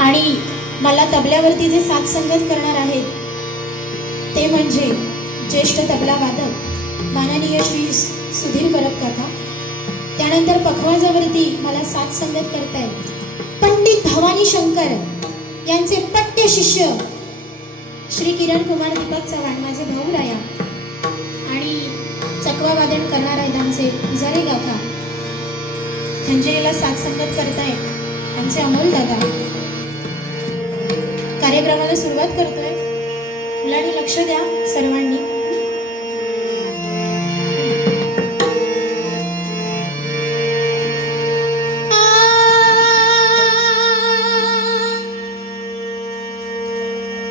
आणि मला तबल्यावरती जे साथ संगत करणार आहेत ते म्हणजे ज्येष्ठ तबला वादक माननीय श्री सुधीर परब काका. त्यानंतर पखवाजावरती मला साथ संगत करतायत. पंडित भवानी शंकर यांचे पट्टे शिष्य श्री किरण कुमार दीपक चव्हाण माझे भाऊ राया. आणि चकवा वादन करणार खंजेरीला साथसंगत करतायत आमचे अमोल दादा. कार्यक्रमाला सुरुवात करतोय. मुलांनी लक्ष द्या सर्वांनी.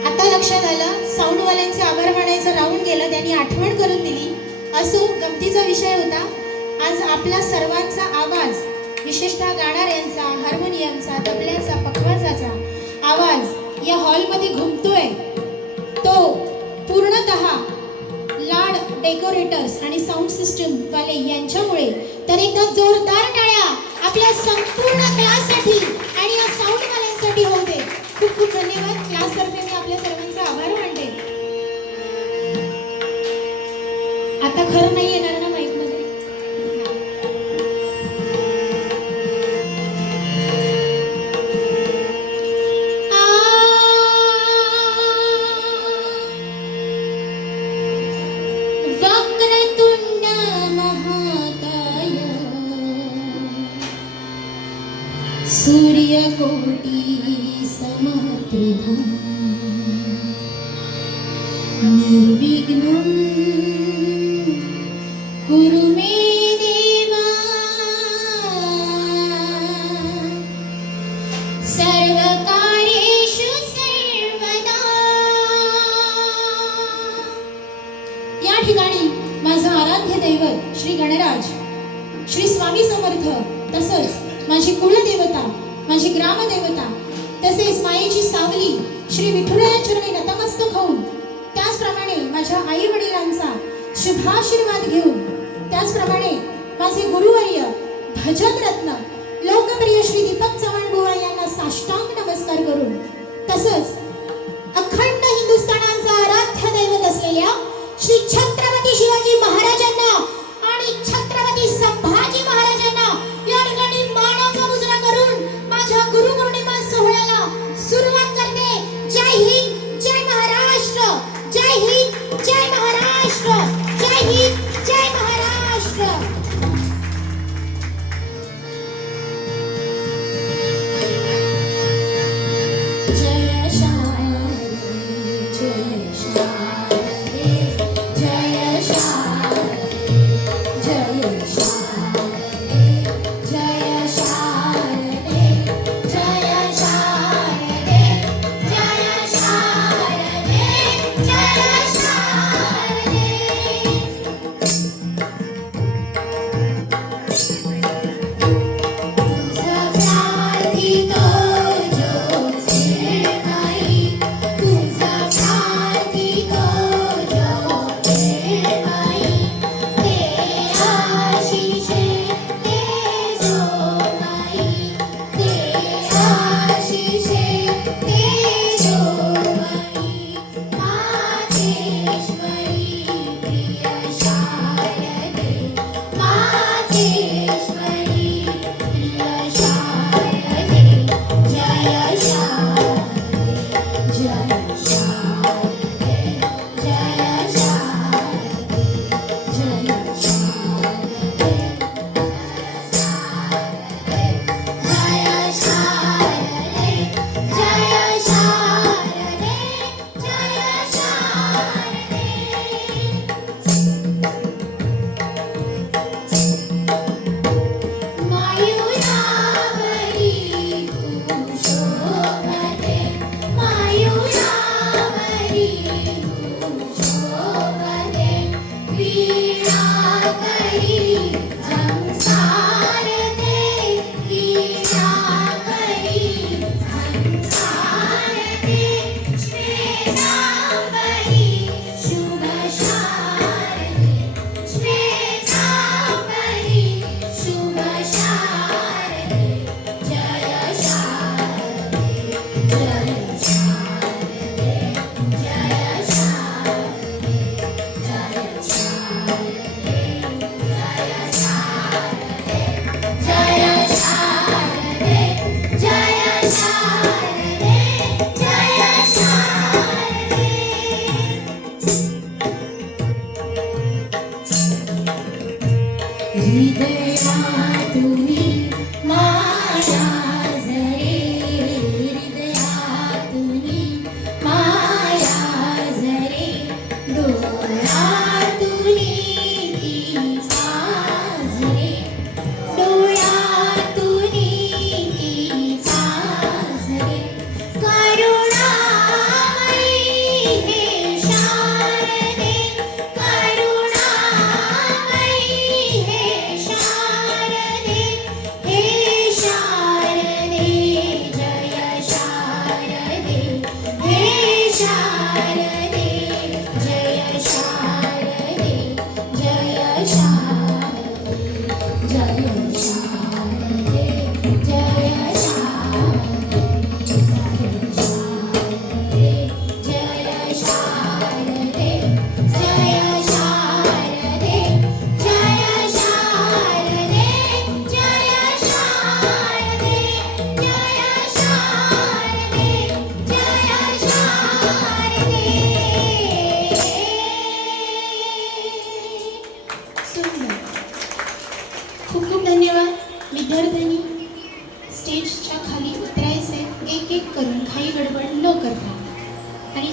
आता लक्षात आलं साऊंडवाल्यांचे आभार मानायचं राहून गेलं त्यांनी आठवण करून दिली. असो गमतीचा विषय होता. आज आपला सर्वांचा आवाज विशेषतः गाणाऱ्यांचा हार्मोनियमचा तबल्याचा पखवाजाचा आवाज या हॉलमध्ये घुमतोय. तो पूर्णतः लाड डेकोरेटर्स आणि साऊंड सिस्टम वाले यांच्यामुळे तर एकदा जोरदार टाळ्या आपल्या संपूर्ण क्लाससाठी आणि या साऊंड वाल्यांसाठी होते. सूर्यकोटि समप्रभा निर्विघ्नं कुरु मे देवा। सर्वकार्येषु सर्वदा। या ठिकाणी माझं आराध्य दैवत श्री गणराज श्री स्वामी समर्थ तसंच माझी कुलदेवता माझी ग्रामदेवता तसेच मायेची सावली श्री विठुरायाचरणी नतमस्तक होऊन त्याचप्रमाणे माझ्या आई वडिलांचा शुभाशीर्वाद घेऊन त्याचप्रमाणे माझे गुरुवर्य भजन रत्न लोकप्रिय श्री दीपक चव्हाण बुवा यांना साष्टांग नमस्कार करून तसंच Yeah. 来用一下。करतात. आणि